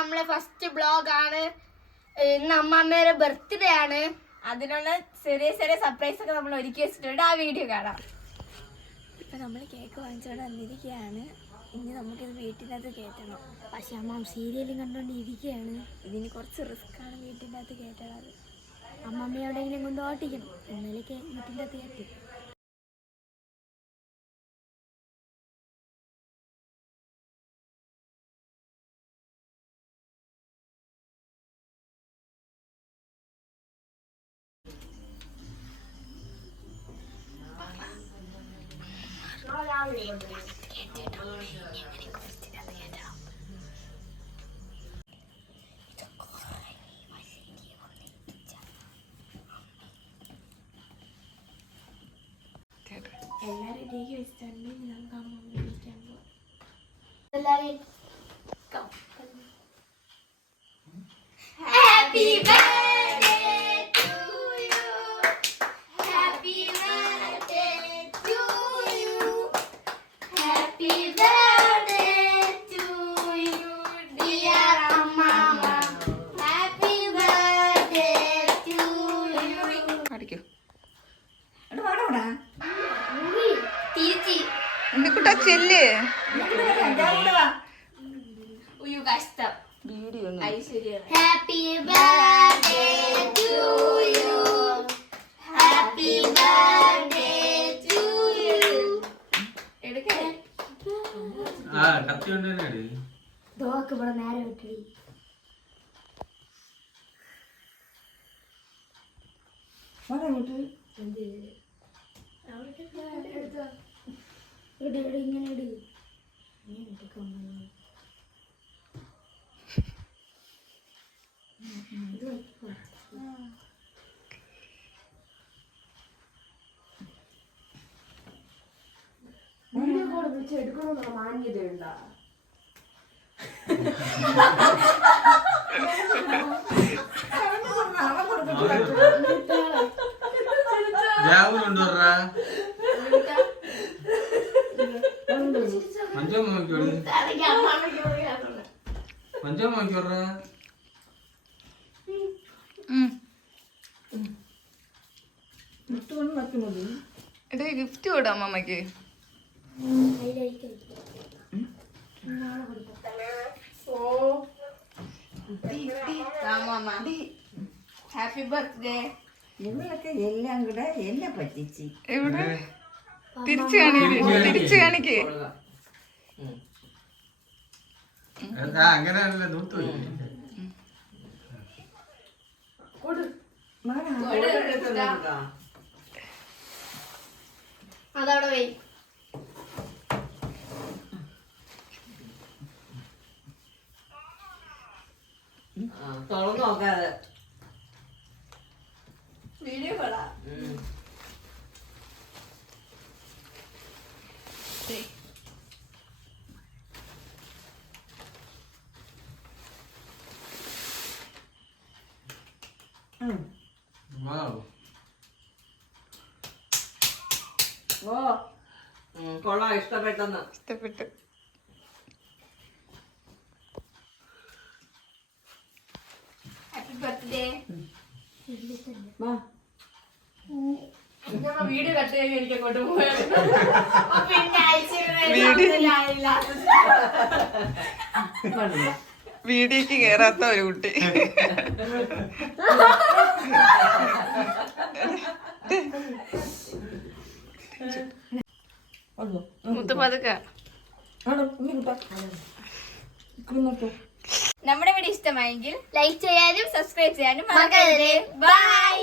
നമ്മളെ first blog ആണ്. ഇന്ന് അമ്മമ്മയുടെ ബർത്ത്ഡേ ആണ്. അതിനുള്ള ചെറിയ ചെറിയ സർപ്രൈസ് ഒക്കെ നമ്മൾ ഒരുക്കി വെച്ചിട്ടുണ്ട്. ആ വീഡിയോ കാണാം. ഇപ്പൊ നമ്മൾ കേക്ക് വാങ്ങിച്ചോണ്ട് വന്നിരിക്കുകയാണ്. ഇനി നമുക്കിത് വീട്ടിനകത്ത് കയറ്റണം. പക്ഷെ അമ്മ സീരിയലും കണ്ടോണ്ട് ഇരിക്കുകയാണ്. ഇതിന് കുറച്ച് റിസ്ക് ആണ് വീട്ടിൻ്റെ അകത്ത് കയറ്റണത്. അമ്മമ്മ എവിടെയെങ്കിലും കൊണ്ട് ഓട്ടിക്കണം. എന്നാലൊക്കെ വീട്ടിൻ്റെ അകത്ത് കയറ്റി. എല്ലാരും ഡേക്ക് വെച്ചിട്ടുണ്ട്. Happy birthday to you, happy birthday to you, happy birthday to you dear അമ്മമ്മ, ഹാപ്പി ബർത്ത്ഡേ ടു യു. അടിക്കോ തിരിച്ച് ചെല്ല് കഷ്ടം. Video happy birthday to you, happy birthday to you. എടുക്കേ കത്തി കൊണ്ടുതന്നെ ദോക്ക് ഇവിടെ നേരെ വിട്ടി. ഇങ്ങനെ ഇട്. എടുക്കണമെന്നുള്ള മാന്യതയുണ്ടാ? കൊണ്ടുവരാ മഞ്ചമ്മ നോക്കിയോളൂ, മഞ്ചമ്മ നോക്കിയോറാ. ഗിഫ്റ്റ് കൊടു അമ്മമ്മക്ക്. Happy birthday. നിങ്ങളൊക്കെ എല്ലാം കൂടെ എന്നെ പറ്റിച്ച്. എവിടെ തിരിച്ചു കാണിക്ക്, തിരിച്ചു കാണിക്ക്. അങ്ങനെയല്ല നൂത്തു അതവിടെ പോയി. തുറന്നു നോക്കാതെ വീഡിയോ കൊള്ളാം. കൊള്ളാം, ഇഷ്ടപ്പെട്ടെന്ന്. ഇഷ്ടപ്പെട്ടു. Happy birthday. വീഡിയോ കട്ട് കഴിഞ്ഞ് എനിക്ക് അങ്ങോട്ട് പോയത്. വീഡിയോക്ക് കേറാത്ത ഒരു കുട്ടി. മുത്തുപതുക്ക. നമ്മുടെ വീഡിയോ ഇഷ്ടമായെങ്കിൽ ലൈക്ക് ചെയ്യാനും സബ്സ്ക്രൈബ് ചെയ്യാനും മറക്കരുത്. ബൈ.